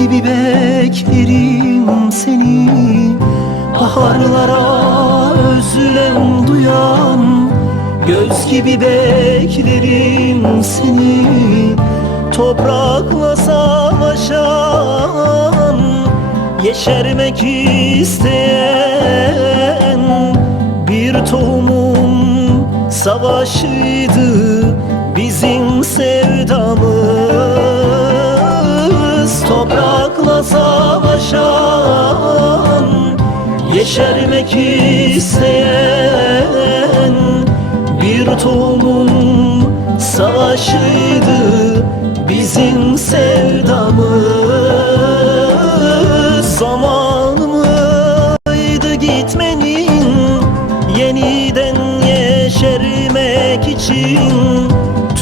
gibi beklerim seni. Baharlara özlem duyan, göz gibi beklerim seni. Toprakla savaşan, yeşermek isteyen bir tohumun savaşıydı bizim sevdamız. Toprakla savaşan, yeşermek isteyen bir tohumun savaşıydı bizim sevdamız. Zamanıydı gitmenin, yeniden yeşermek için.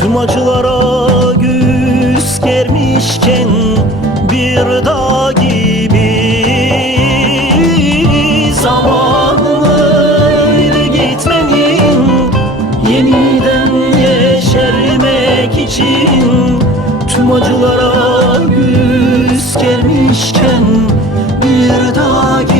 Tüm acılara göğüs germişken bir dağ gibi. Zamanıydı gitmenin, yeniden yeşermek için. Tüm acılara göğüs germişken bir dağ gibi.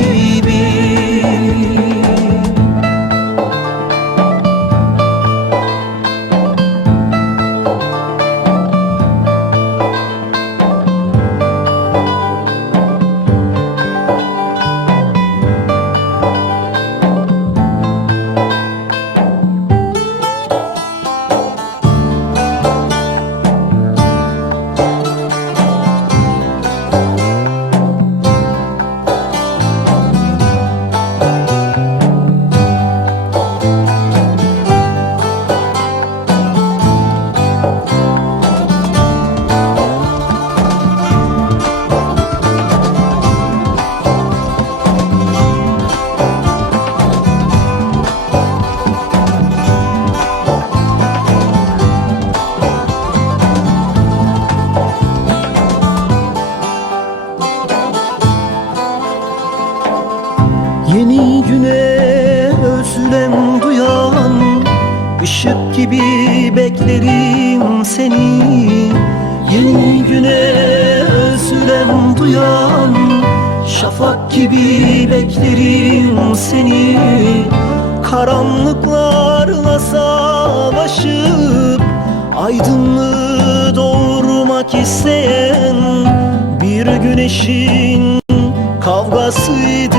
Yeni güne özlem duyan, ışık gibi beklerim seni. Yeni güne özlem duyan, şafak gibi beklerim seni. Karanlıklarla savaşıp aydınlığı doğurmak isteyen bir güneşin kavgasıydı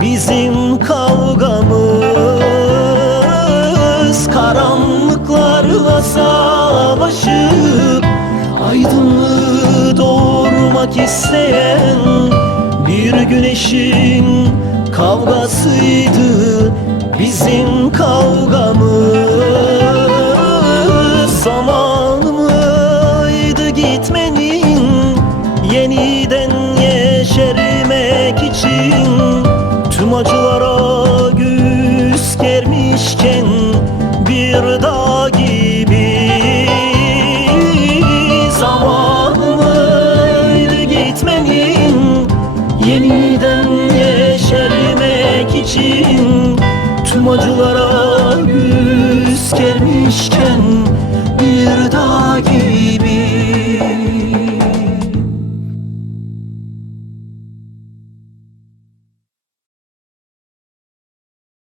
bizim kavgamız. Karanlıklarla savaşıp aydınlığı doğurmak isteyen bir güneşin kavgasıydı bizim kavgamız. Zamanıydı gitmenin, yeniden yeşermek için. Tüm acılara göğüs germişken bir dağ gibi. Zamanıydı gitmenin, yeniden yeşermek için. Tüm acılara göğüs germişken bir dağ gibi.